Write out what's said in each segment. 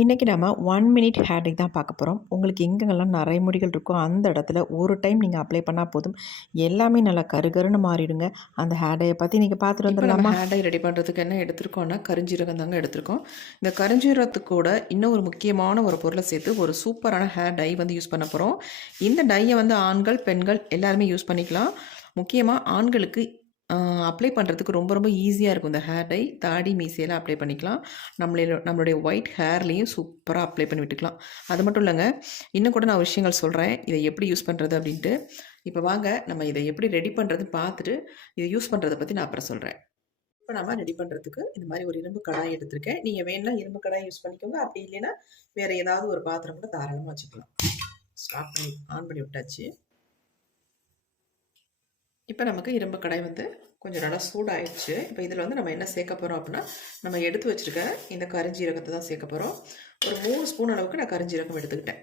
இன்றைக்கி நம்ம 1 minute hair dye தான் பார்க்க போகிறோம். உங்களுக்கு எங்கெங்கெல்லாம் நரைமுடிகள் இருக்கோ அந்த இடத்துல ஒரு டைம் நீங்கள் அப்ளை பண்ணால் போதும். எல்லாமே நல்லா கருகருன்னு மாறிடுங்க. அந்த ஹேர் டையை பற்றி நீங்கள் பார்த்துட்டு இப்போ நம்ம வந்துடலாமா? ஹேர் டை ரெடி பண்ணுறதுக்கு என்ன எடுத்திருக்கோம்னா கருஞ்சீரகம் தாங்க எடுத்திருக்கோம். இந்த கருஞ்சீரகத்துக்கு கூட இன்னும் ஒரு முக்கியமான ஒரு பொருளை சேர்த்து ஒரு சூப்பரான ஹேர் டை வந்து யூஸ் பண்ண போகிறோம். இந்த டையை வந்து ஆண்கள், பெண்கள் எல்லாருமே யூஸ் பண்ணிக்கலாம். முக்கியமாக ஆண்களுக்கு அப்ளை பண்ணுறதுக்கு ரொம்ப ரொம்ப ஈஸியாக இருக்கும். இந்த ஹேர் டை தாடி மீசையெல்லாம் அப்ளை பண்ணிக்கலாம். நம்மளுடைய ஒயிட் ஹேர்லேயும் சூப்பராக அப்ளை பண்ணி விட்டுக்கலாம். அது மட்டும் இல்லைங்க, இன்னும் கூட நான் விஷயங்கள் சொல்கிறேன் இதை எப்படி யூஸ் பண்ணுறது அப்படின்ட்டு. இப்போ வாங்க நம்ம இதை எப்படி ரெடி பண்ணுறது பார்த்துட்டு இதை யூஸ் பண்ணுறதை பற்றி நான் அப்புறம் சொல்கிறேன். இப்போ நம்ம ரெடி பண்ணுறதுக்கு இந்த மாதிரி ஒரு இரும்பு கடாய் எடுத்திருக்கேன். நீங்கள் வேணும்னா இரும்பு கடாய் யூஸ் பண்ணிக்கோங்க. அப்படி இல்லைன்னா வேறு ஏதாவது ஒரு பாத்திரம் கூட தாராளமாக வச்சுக்கலாம். ஸ்டார்ட் பண்ணி ஆன் பண்ணி விட்டாச்சு. இப்போ நமக்கு இரும்பு கடாய் வந்து கொஞ்சம் நல்லா சூடாயிடுச்சு. இப்போ இதில் வந்து நம்ம என்ன சேர்க்க போகிறோம் அப்படின்னா, நம்ம எடுத்து வச்சுருக்க இந்த கருஞ்சீரகத்தை தான் சேர்க்க போகிறோம். ஒரு 3 ஸ்பூன் அளவுக்கு நான் கருஞ்சீரகம் எடுத்துக்கிட்டேன்.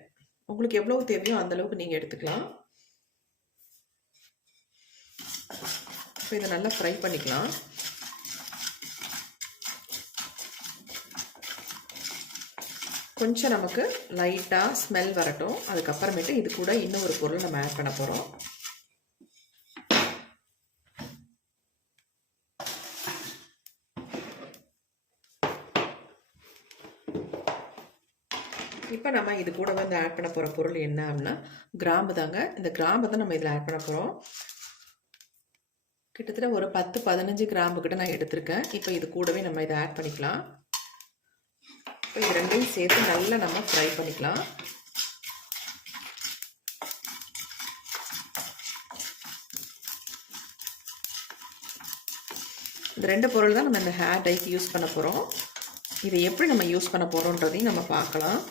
உங்களுக்கு எவ்வளோ தேவையோ அந்தளவுக்கு நீங்கள் எடுத்துக்கலாம். இப்போ இதை நல்லா ஃப்ரை பண்ணிக்கலாம். கொஞ்சம் நமக்கு லைட்டாக ஸ்மெல் வரட்டும். அதுக்கப்புறமேட்டு இது கூட இன்னும் ஒரு பொருள் நம்ம ஆட் பண்ண போகிறோம். இப்போ நம்ம இது கூட வந்து ஆட் பண்ண போகிற பொருள் என்ன அப்படின்னா கிராம்பு தாங்க. இந்த கிராம்பை தான் நம்ம இதில் ஆட் பண்ண போகிறோம். கிட்டத்தட்ட ஒரு 10-15 கிராம்பு கிட்ட நான் எடுத்திருக்கேன். இப்போ இது கூடவே நம்ம இதை ஆட் பண்ணிக்கலாம். இப்போ இது ரெண்டையும் சேர்த்து நல்லா நம்ம ஃப்ரை பண்ணிக்கலாம். இந்த 2 பொருள் தான் நம்ம இந்த ஹேர் டைக்கு யூஸ் பண்ண போகிறோம். இதை எப்படி நம்ம யூஸ் பண்ண போகிறோன்றதையும் நம்ம பார்க்கலாம்.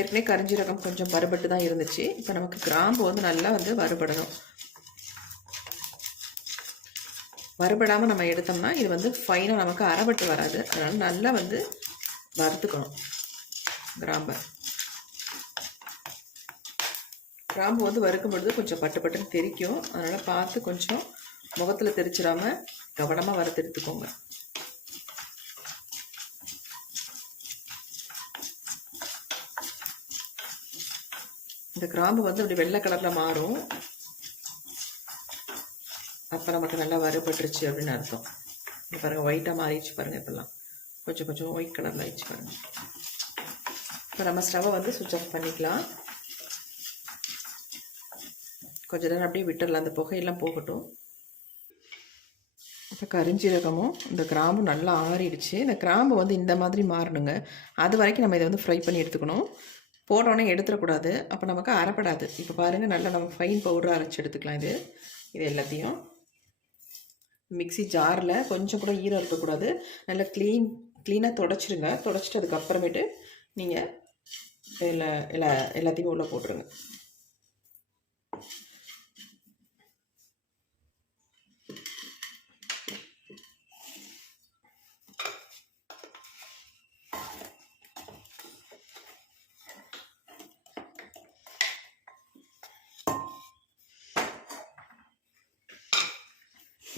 ஏற்கனவே கரிஞ்சீரகம் கொஞ்சம் வறுபட்டு தான் இருந்துச்சு. இப்போ நமக்கு கிராம்பு வந்து நல்லா வந்து வறுபடணும். வறுபடாமல் நம்ம எடுத்தோம்னா இது வந்து ஃபைனாக நமக்கு அரைபட்டு வராது. அதனால் நல்லா வந்து வறுத்துக்கணும் கிராம்பை. கிராம்பு வந்து வறுக்கும் பொழுது கொஞ்சம் பட்டு பட்டுன்னு தெரிக்கும். அதனால் பார்த்து கொஞ்சம் முகத்தில் தெரிச்சிடாமல் கவனமாக வறுத்து எடுத்துக்கோங்க. இந்த கிராம்பு வந்து அப்படி வெள்ளை கலரில் மாறும். அப்போ நமக்கு நல்லா வறுபட்டுருச்சு அப்படின்னு அர்த்தம். இப்போ பாருங்கள் ஒயிட்டாக மாறிடுச்சு பாருங்கள். இப்போல்லாம் கொஞ்சம் கொஞ்சம் ஒயிட் கலரில் ஆயிடுச்சு பாருங்கள். இப்போ நம்ம ஸ்டவ்வை வந்து சுவிட்ச் ஆஃப் பண்ணிக்கலாம். கொஞ்ச நேரம் அப்படியே விட்டுடலாம், அந்த புகையெல்லாம் போகட்டும். இப்போ கரிஞ்சீரகமும் இந்த கிராம்பும் நல்லா ஆறிடுச்சு. இந்த கிராம்பு வந்து இந்த மாதிரி மாறணுங்க. அது வரைக்கும் நம்ம இதை வந்து ஃப்ரை பண்ணி எடுத்துக்கணும். போட்டோன்னே எடுத்துடக்கூடாது, அப்போ நமக்கு அரைப்படாது. இப்போ பாருங்கள் நல்லா நம்ம ஃபைன் பவுடர் அரைச்சி எடுத்துக்கலாம். இது எல்லாத்தையும் மிக்சி ஜாரில் கொஞ்சம் கூட ஈரம் இருக்கக்கூடாது. நல்லா க்ளீனாக தொடச்சிடுங்க. தொடச்சிட்டு அதுக்கப்புறமேட்டு நீங்கள் எல்லாத்தையும் உள்ளே போட்டுருங்க.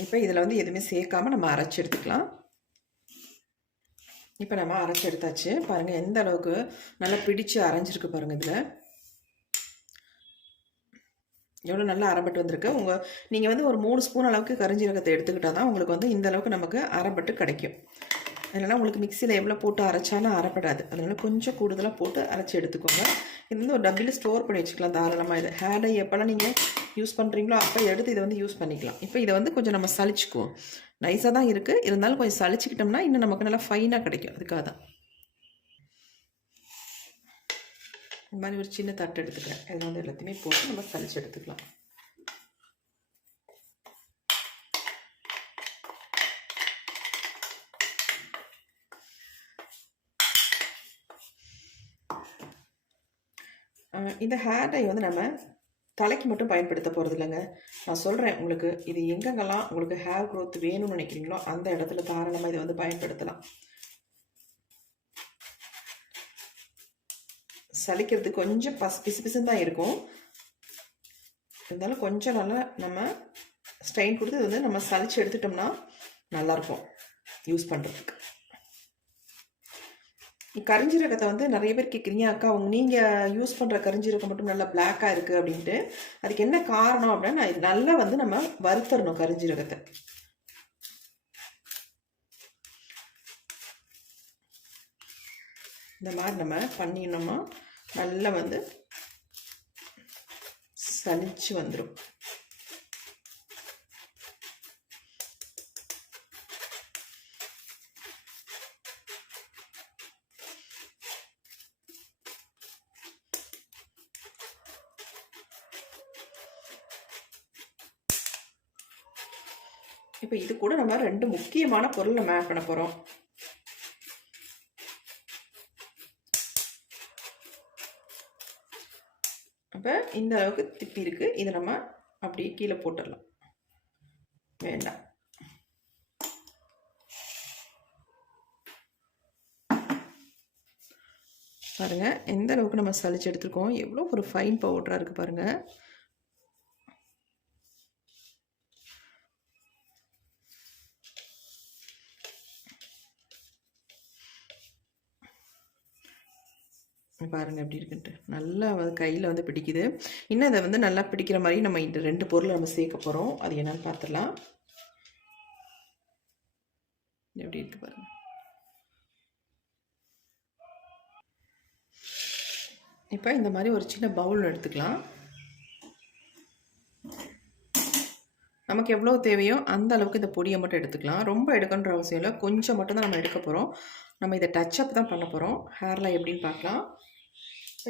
இப்போ இதில் வந்து எதுவுமே சேர்க்காமல் நம்ம அரைச்சி எடுத்துக்கலாம். இப்போ நம்ம அரைச்சி எடுத்தாச்சு. பாருங்கள் எந்த அளவுக்கு நல்லா பிடிச்சு அரைஞ்சிருக்கு பாருங்கள். இதில் எவ்வளோ நல்லா அரைப்பட்டு வந்திருக்கு. நீங்கள் வந்து ஒரு 3 ஸ்பூன் அளவுக்கு கரிஞ்சீரகத்தை எடுத்துக்கிட்டால் தான் உங்களுக்கு வந்து இந்த அளவுக்கு நமக்கு அரைப்பட்டு கிடைக்கும். அதனால் உங்களுக்கு மிக்சியில் எவ்வளோ போட்டு அரைச்சாலும் அரைப்படாது. அதனால் கொஞ்சம் கூடுதலாக போட்டு அரைச்சி எடுத்துக்கோங்க. இது வந்து ஒரு டப்பில் ஸ்டோர் பண்ணி வச்சுக்கலாம் தாராளமாக. இது ஹேர் டை எப்போல்லாம் நீங்கள் யூஸ் பண்ணுறீங்களோ அப்போ எடுத்து இதை வந்து யூஸ் பண்ணிக்கலாம். இப்போ இதை வந்து கொஞ்சம் நம்ம சளிச்சுக்குவோம். நைஸாக தான் இருக்குது, இருந்தாலும் கொஞ்சம் சளிச்சிக்கிட்டோம்னா இன்னும் நமக்கு நல்லா ஃபைனாக கிடைக்கும். அதுக்காக தான் இந்த மாதிரி ஒரு சின்ன தட்டு எடுத்துக்கிறேன். இதில் வந்து எல்லாத்தையுமே போட்டு நம்ம சளிச்சு எடுத்துக்கலாம். இந்த ஹேர் டை வந்து நம்ம தலைக்கு மட்டும் பயன்படுத்த போகிறது இல்லைங்க. நான் சொல்கிறேன் உங்களுக்கு, இது எங்கெங்கெல்லாம் உங்களுக்கு ஹேர் க்ரோத் வேணும்னு நினைக்கிறீங்களோ அந்த இடத்துல தாராளமாக இதை வந்து பயன்படுத்தலாம். சலிக்கிறது கொஞ்சம் பிசு பிசுன்னு தான் இருக்கும். இருந்தாலும் கொஞ்சம் நல்லா நம்ம ஸ்ட்ரெயின் கொடுத்து இது வந்து நம்ம சலிச்சு எடுத்துட்டோம்னா நல்லாயிருக்கும் யூஸ் பண்ணுறதுக்கு. கரிஞ்சீரகத்தை வந்து நிறைய பேர் கேட்குறீங்க, அக்கா நீங்கள் யூஸ் பண்ணுற கரிஞ்சீரகம் மட்டும் நல்லா பிளாக்காக இருக்குது அப்படின்ட்டு. அதுக்கு என்ன காரணம் அப்படின்னா, நல்லா வந்து நம்ம வறுத்தரணும் கரிஞ்சீரகத்தை. இந்த மாதிரி நம்ம பண்ணினோம்னா நல்லா வந்து சலிச்சு வந்துடும். இப்போ இது கூட நம்ம 2 முக்கியமான பொருள் நம்ம ஆட் பண்ண போகிறோம். அப்போ இந்த அளவுக்கு திப்பி இருக்கு, இதை நம்ம அப்படியே கீழே போட்டுடலாம். வேண்டாம். பாருங்க எந்த அளவுக்கு நம்ம சலிச்சு எடுத்துருக்கோம், எவ்வளோ ஒரு ஃபைன் பவுடராக இருக்குது பாருங்க. பாருங்கள் எப்படி இருக்குன்ட்டு நல்லா கையில் வந்து பிடிக்குது. இன்னும் அதை வந்து நல்லா பிடிக்கிற மாதிரி நம்ம இந்த 2 பொருளை நம்ம சேர்க்க போகிறோம். அது என்னன்னு பார்த்துடலாம். எப்படி இருக்கு பாருங்க. இப்போ இந்த மாதிரி ஒரு சின்ன பவுல் எடுத்துக்கலாம். நமக்கு எவ்வளோ தேவையோ அந்த அளவுக்கு இந்த பொடியை மட்டும் எடுத்துக்கலாம். ரொம்ப எடுக்கணுன்ற அவசியம் இல்லை, கொஞ்சம் மட்டும் தான் நம்ம எடுக்க போகிறோம். நம்ம இதை டச்சப் தான் பண்ண போகிறோம். ஹேரில் எப்படின்னு பார்க்கலாம்.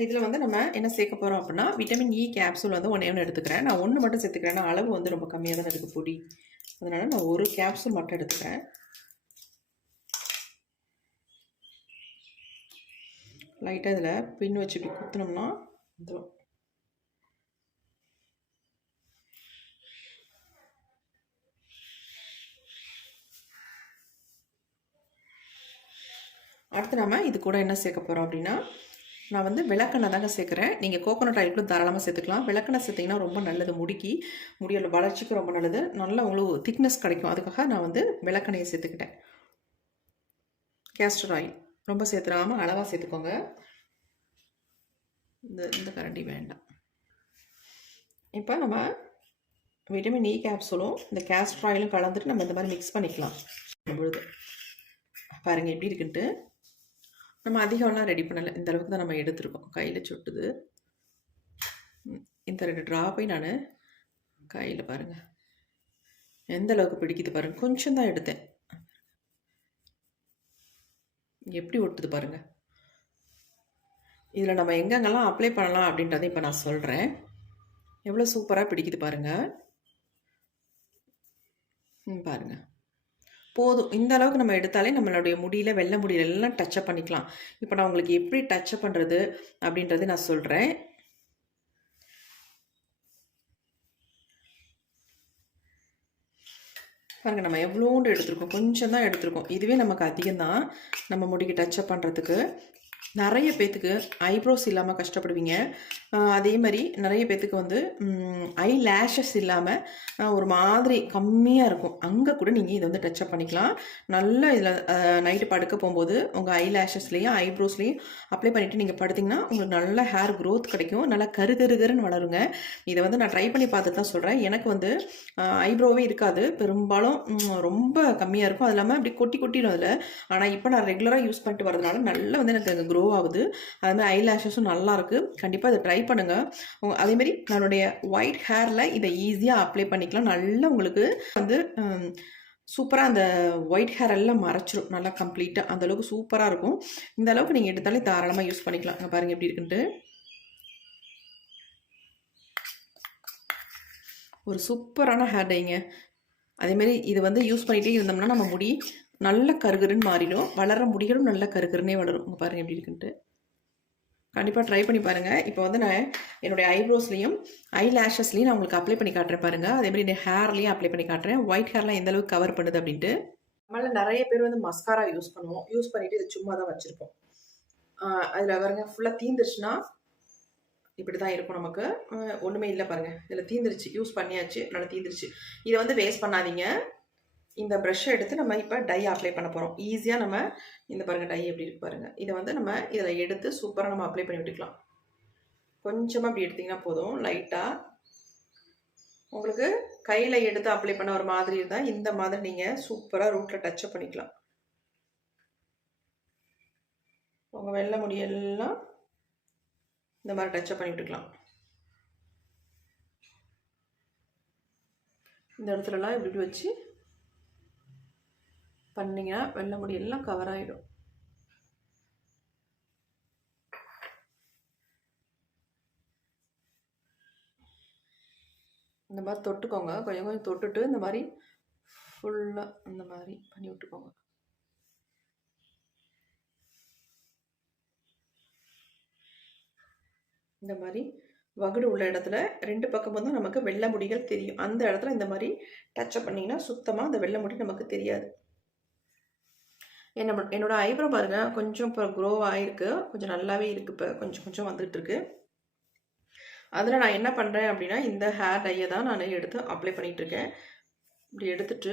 இதில் வந்து நம்ம என்ன சேர்க்க போகிறோம் அப்படின்னா, விட்டமின் இ கேப்சூல் வந்து 1 எடுத்துக்கிறேன். நான் 1 மட்டும் சேர்த்துக்கிறேன், ஏன்னா அளவு வந்து ரொம்ப கம்மியாக தான் இருக்குது பொடி. அதனால் நான் 1 கேப்சூல் மட்டும் எடுத்துக்கிறேன். லைட்டாக இதில் பின் வச்சு இப்படி குத்தினோம்னா வந்துடும். அடுத்து நம்ம இது கூட என்ன சேர்க்க போகிறோம் அப்படின்னா, நான் வந்து விளக்கெண்ணெய் தாங்க சேர்க்குறேன். நீங்கள் கோகோனட் ஆயில் கூட தாராளமாக சேர்த்துக்கலாம். விளக்கெண்ணெய் சேர்த்திங்கன்னா ரொம்ப நல்லது, முடியோட வளர்ச்சிக்கு ரொம்ப நல்லது, நல்லா உங்களுக்கு திக்னஸ் கிடைக்கும். அதுக்காக நான் வந்து விளக்கெண்ணெயை சேர்த்துக்கிட்டேன். கேஸ்டர் ஆயில் ரொம்ப சேர்த்துடாமல் அளவாக சேர்த்துக்கோங்க. இந்த கரண்டி வேண்டாம். இப்போ நம்ம விட்டமின் இ கேப்சூலும் இந்த கேஸ்டர் ஆயிலும் கலந்துட்டு நம்ம இந்த மாதிரி மிக்ஸ் பண்ணிக்கலாம். பொழுது பாருங்கள் எப்படி இருக்குன்ட்டு. நம்ம அதிகம்லாம் ரெடி பண்ணலை, இந்த அளவுக்கு தான் நம்ம எடுத்துருக்கோம். கையில் சொட்டுது. இந்த 2 ட்ராப்பை நான் கையில் பாருங்கள் எந்த அளவுக்கு பிடிக்குது பாருங்கள். கொஞ்சம் தான் எடுத்தேன், எப்படி ஒட்டுது பாருங்கள். இதில் நம்ம எங்கெங்கெல்லாம் அப்ளை பண்ணலாம் அப்படின்றத இப்போ நான் சொல்கிறேன். எவ்வளோ சூப்பராக பிடிக்குது பாருங்கள். பாருங்கள் போதும். இந்த அளவுக்கு நம்ம எடுத்தாலே நம்மளுடைய முடியல, வெள்ளை முடியல எல்லாம் டச்சப் பண்ணிக்கலாம். இப்போ நான் உங்களுக்கு எப்படி டச்சப் பண்ணுறது அப்படின்றது நான் சொல்கிறேன். பாருங்கள் நம்ம எவ்வளோண்டு எடுத்துருக்கோம், கொஞ்சம் தான் எடுத்துருக்கோம். இதுவே நமக்கு அதிகம்தான் நம்ம முடிக்கு டச்சப் பண்ணுறதுக்கு. நிறைய பேத்துக்கு ஐப்ரோஸ் இல்லாமல் கஷ்டப்படுவீங்க. அதே மாதிரி நிறைய பேத்துக்கு வந்து ஐ லேஷஸ் இல்லாமல் ஒரு மாதிரி கம்மியாக இருக்கும். அங்கே கூட நீங்கள் இதை வந்து டச்சப் பண்ணிக்கலாம். நல்லா இதில் நைட்டு படுக்க போகும்போது உங்கள் ஐ லேஷஸ்லேயும் ஐப்ரோஸ்லேயும் அப்ளை பண்ணிவிட்டு நீங்கள் படுத்திங்கன்னா உங்களுக்கு நல்ல ஹேர் க்ரோத் கிடைக்கும். நல்லா கருன்னு வளருங்க. இதை வந்து நான் ட்ரை பண்ணி பார்த்துட்டு தான் சொல்கிறேன். எனக்கு வந்து ஐப்ரோவே இருக்காது, பெரும்பாலும் ரொம்ப கம்மியாக இருக்கும். அது இல்லாமல் அப்படி கொட்டிடும் அதில். ஆனால் இப்போ நான் ரெகுலராக யூஸ் பண்ணிட்டு வரதுனால நல்லா வந்து எனக்கு அங்கே க்ரோ ஆகுது. அதுமாதிரி ஐ லேஷஸும் நல்லாயிருக்கு. கண்டிப்பாக இதை ட்ரை பண்ணுங்கள். அதேமாதிரி நம்மளுடைய ஒயிட் ஹேரில் இதை ஈஸியாக அப்ளை பண்ணிக்கலாம். நல்லா உங்களுக்கு வந்து சூப்பராக அந்த ஒயிட் ஹேர் எல்லாம் மறைச்சிரும் நல்லா கம்ப்ளீட்டாக. அந்தளவுக்கு சூப்பராக இருக்கும். இந்த அளவுக்கு நீங்கள் எடுத்தாலே தாராளமாக யூஸ் பண்ணிக்கலாம். அங்கே பாருங்கள் எப்படி இருக்குன்ட்டு. ஒரு சூப்பரான ஹேர் டைங்க. அதேமாரி இது வந்து யூஸ் பண்ணிகிட்டே இருந்தோம்னா நம்ம முடி நல்ல கருகருன்னு மாறிடும். வளர்கிற முடிகளும் நல்ல கருகருன்னே வளரும். உங்கள் பாருங்கள் எப்படி இருக்குன்ட்டு. கண்டிப்பாக ட்ரை பண்ணி பாருங்கள். இப்போ வந்து நான் என்னுடைய ஐப்ரோஸ்லேயும் ஐ லேஷஸ்லேயும் நான் உங்களுக்கு அப்ளை பண்ணி காட்டுறேன் பாருங்கள். அதேமாதிரி என் ஹேர்லேயும் அப்ளை பண்ணி காட்டுறேன். ஒயிட் ஹேர்லாம் எந்த அளவுக்கு கவர் பண்ணுது அப்படின்ட்டு. நம்மள நிறைய பேர் வந்து மஸ்காரா யூஸ் பண்ணுவோம். யூஸ் பண்ணிவிட்டு இது சும்மா தான் வச்சுருப்போம். அதில் பாருங்க ஃபுல்லாக தீந்துருச்சுன்னா இப்படி தான் இருக்கும் நமக்கு. ஒன்றுமே இல்லை பாருங்கள், இதில் தீந்துருச்சு, யூஸ் பண்ணியாச்சு, நல்லா தீந்துருச்சு. இதை வந்து வேஸ்ட் பண்ணாதீங்க. இந்த ப்ரஷ்ஷை எடுத்து நம்ம இப்போ டை அப்ளை பண்ண போகிறோம். ஈஸியாக நம்ம இந்த பாருங்கள் டை எப்படி இருக்கு பாருங்கள். இதை வந்து நம்ம இதில் எடுத்து சூப்பராக நம்ம அப்ளை பண்ணி விட்டுக்கலாம். கொஞ்சமாக அப்படி எடுத்திங்கன்னா போதும். லைட்டாக உங்களுக்கு கையில் எடுத்து அப்ளை பண்ண ஒரு மாதிரி இருந்தால் இந்த மாதிரி நீங்கள் சூப்பராக ரூட்டில் டச்சப் பண்ணிக்கலாம். உங்கள் வெள்ளை முடியெல்லாம் இந்த மாதிரி டச்சப் பண்ணி விட்டுக்கலாம். இந்த இடத்துலலாம் இப்படி வச்சு பண்ணிங்கன்னா வெள்ளை முடி எல்லாம் கவர் ஆகிடும். இந்த மாதிரி தொட்டுக்கோங்க, கொஞ்சம் கொஞ்சம் தொட்டுட்டு இந்த மாதிரி ஃபுல்லாக இந்த மாதிரி பண்ணி விட்டுக்கோங்க. இந்த மாதிரி வகுடு உள்ள இடத்துல 2 பக்கமும் தான் நமக்கு வெள்ளை முடிகள் தெரியும். அந்த இடத்துல இந்த மாதிரி டச்சப் பண்ணிங்கன்னா சுத்தமாக அந்த வெள்ளை முடி நமக்கு தெரியாது. என்னோட ஐப்ரோ பாருங்கள், கொஞ்சம் இப்போ க்ரோ ஆகிருக்கு, கொஞ்சம் நல்லாவே இருக்குது. இப்போ கொஞ்சம் கொஞ்சம் வந்துட்டுருக்கு. அதில் நான் என்ன பண்ணுறேன் அப்படின்னா, இந்த ஹேர் டையை தான் நான் எடுத்து அப்ளை பண்ணிகிட்ருக்கேன். இப்படி எடுத்துட்டு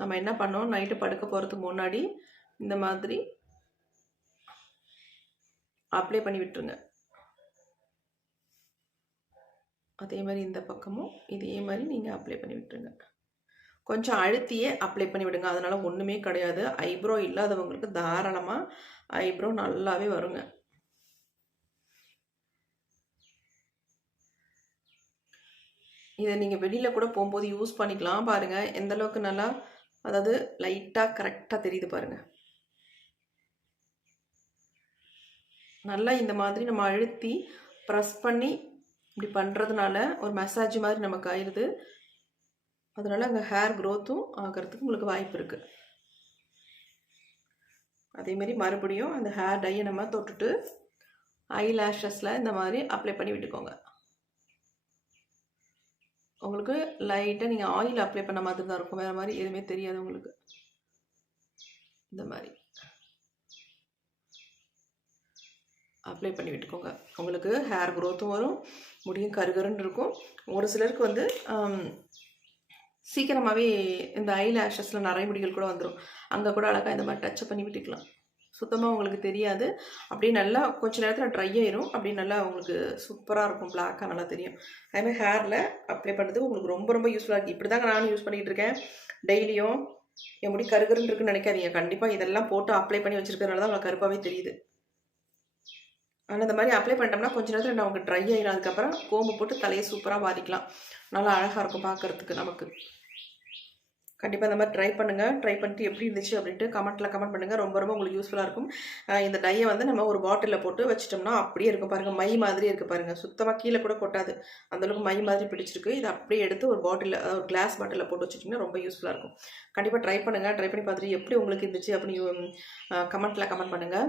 நம்ம என்ன பண்ணோம், நைட்டு படுக்க போகிறதுக்கு முன்னாடி இந்த மாதிரி அப்ளை பண்ணி விட்டுருங்க. அதே மாதிரி இந்த பக்கமும் இதே மாதிரி நீங்கள் அப்ளை பண்ணி விட்டுருங்க. கொஞ்சம் அழுத்தியே அப்ளை பண்ணி விடுங்க, அதனால் ஒன்றுமே கிடையாது. ஐப்ரோ இல்லாதவங்களுக்கு தாராளமாக ஐப்ரோ நல்லாவே வருங்க. இதை நீங்கள் வெளியில் கூட போகும்போது யூஸ் பண்ணிக்கலாம். பாருங்கள் எந்தளவுக்கு நல்லா, அதாவது லைட்டாக கரெக்டாக தெரியுது பாருங்கள். நல்லா இந்த மாதிரி நம்ம அழுத்தி ப்ரெஸ் பண்ணி இப்படி பண்ணுறதுனால ஒரு மசாஜ் மாதிரி நமக்கு ஆயிடுது. அதனால் அங்கே ஹேர் க்ரோத்தும் ஆகிறதுக்கு உங்களுக்கு வாய்ப்பு இருக்குது. அதேமாரி மறுபடியும் அந்த ஹேர் டையை நம்ம தொட்டுட்டு ஐ லேஷஸில் இந்த மாதிரி அப்ளை பண்ணி விட்டுக்கோங்க. உங்களுக்கு லைட்டாக நீங்கள் ஆயில் அப்ளை பண்ண மாதிரி தான் இருக்கும், வேறு மாதிரி எதுவுமே தெரியாது உங்களுக்கு. இந்த மாதிரி அப்ளை பண்ணி விட்டுக்கோங்க. உங்களுக்கு ஹேர் க்ரோத்தும் வரும், முடியும் கருகருன்னு இருக்கும். ஒரு சிலருக்கு வந்து சீக்கிரமாகவே இந்த ஐ லேஷஸில் நிறைய முடிகள் கூட வந்துடும். அங்கே கூட அழகாக இந்த மாதிரி டச்சப் பண்ணி விட்டுக்கலாம். சுத்தமாக உங்களுக்கு தெரியாது. அப்படியே நல்லா கொஞ்சம் நேரத்தில் ட்ரை ஆயிரும். அப்படியே நல்லா உங்களுக்கு சூப்பராக இருக்கும், பிளாக்காக நல்லா தெரியும். அதேமாதிரி ஹேரில் அப்ளை பண்ணுறது உங்களுக்கு ரொம்ப ரொம்ப யூஸ்ஃபுல்லாக இருக்குது. இப்படி தாங்க நானும் யூஸ் பண்ணிகிட்டு இருக்கேன் டெய்லியும். என் முடி கருகருன்னு இருக்குன்னு நினைக்காதீங்க. கண்டிப்பாக இதெல்லாம் போட்டு அப்ளை பண்ணி வச்சுருக்கிறதுனால தான் உங்களுக்கு கருப்பாகவே தெரியுது. ஆனால் இந்த மாதிரி அப்ளை பண்ணிட்டோம்னா கொஞ்ச நேரத்தில் நமக்கு ட்ரை ஆகிடும். அதுக்கப்புறம் கோம்பு போட்டு தலையை சூப்பராக வாரிக்கலாம். நல்லா அழகாக இருக்கும் பார்க்குறதுக்கு நமக்கு. கண்டிப்பாக இந்த மாதிரி ட்ரை பண்ணுங்கள். ட்ரை பண்ணிட்டு எப்படி இருந்துச்சு அப்படின்ட்டு கமெண்ட் பண்ணுங்கள். ரொம்ப ரொம்ப உங்களுக்கு யூஸ்ஃபுல்லாக இருக்கும். இந்த டையை வந்து நம்ம ஒரு பாட்டிலில் போட்டு வச்சிட்டோம்னா அப்படியே இருக்கும் பாருங்கள், மை மாதிரியே இருக்குது பாருங்கள். சுத்தமாக கீழே கூட கொட்டாது, அந்தளவுக்கு மை மாதிரி பிடிச்சிருக்கு. இதை அப்படியே எடுத்து ஒரு பாட்டிலில், அதாவது ஒரு கிளாஸ் பாட்டிலில் போட்டு வச்சுட்டிங்கன்னா ரொம்ப யூஸ்ஃபுல்லாக இருக்கும். கண்டிப்பாக ட்ரை பண்ணுங்கள். ட்ரை பண்ணி பார்த்துட்டு எப்படி உங்களுக்கு இருந்துச்சு அப்படின்னு கமெண்ட் பண்ணுங்கள்.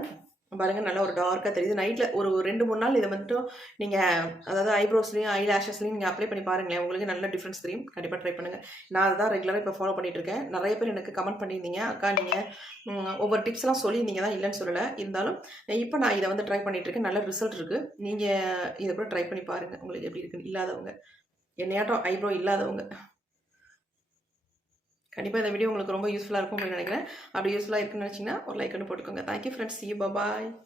பாருங்கள் நல்லா ஒரு டார்க்காக தெரியுது. நைட்டில் ஒரு 2-3 நாள் இதை வந்துட்டு நீங்கள், அதாவது ஐப்ரோஸ்லேயும் ஐ லேஷஸ்லையும் நீங்கள் அப்ளை பண்ணி பாருங்களேன், உங்களுக்கு நல்ல டிஃப்ரென்ஸ் தெரியும். கண்டிப்பாக ட்ரை பண்ணுங்கள். நான் அதுதான் ரெகுலராக இப்போ ஃபாலோ பண்ணிகிட்ருக்கேன். நிறைய பேர் எனக்கு கமெண்ட் பண்ணியிருந்தீங்க, அக்கா நீங்கள் ஒவ்வொரு டிப்ஸ்லாம் சொல்லியிருந்தீங்க தான், இல்லைன்னு சொல்லலை. இருந்தாலும் இப்போ நான் இதை வந்து ட்ரை பண்ணிகிட்ருக்கேன். நல்ல ரிசல்ட் இருக்குது. நீங்கள் இதை கூட ட்ரை பண்ணி பாருங்கள், உங்களுக்கு எப்படி இருக்குன்னு. இல்லாதவங்க, என்னையாட்டம் ஐப்ரோ இல்லாதவங்க கண்டிப்பாக இந்த வீடியோ உங்களுக்கு ரொம்ப யூஸ்ஃபுல்லாக இருக்கும் அப்படின்னு நினைக்கிறேன். அப்படி யூஸ்ஃபுல்லாக இருக்குன்னு நினச்சிங்கன்னா ஒரு லைக் ஒன்று போட்டுக்கோங்க. Thank you friends, see you, bye bye.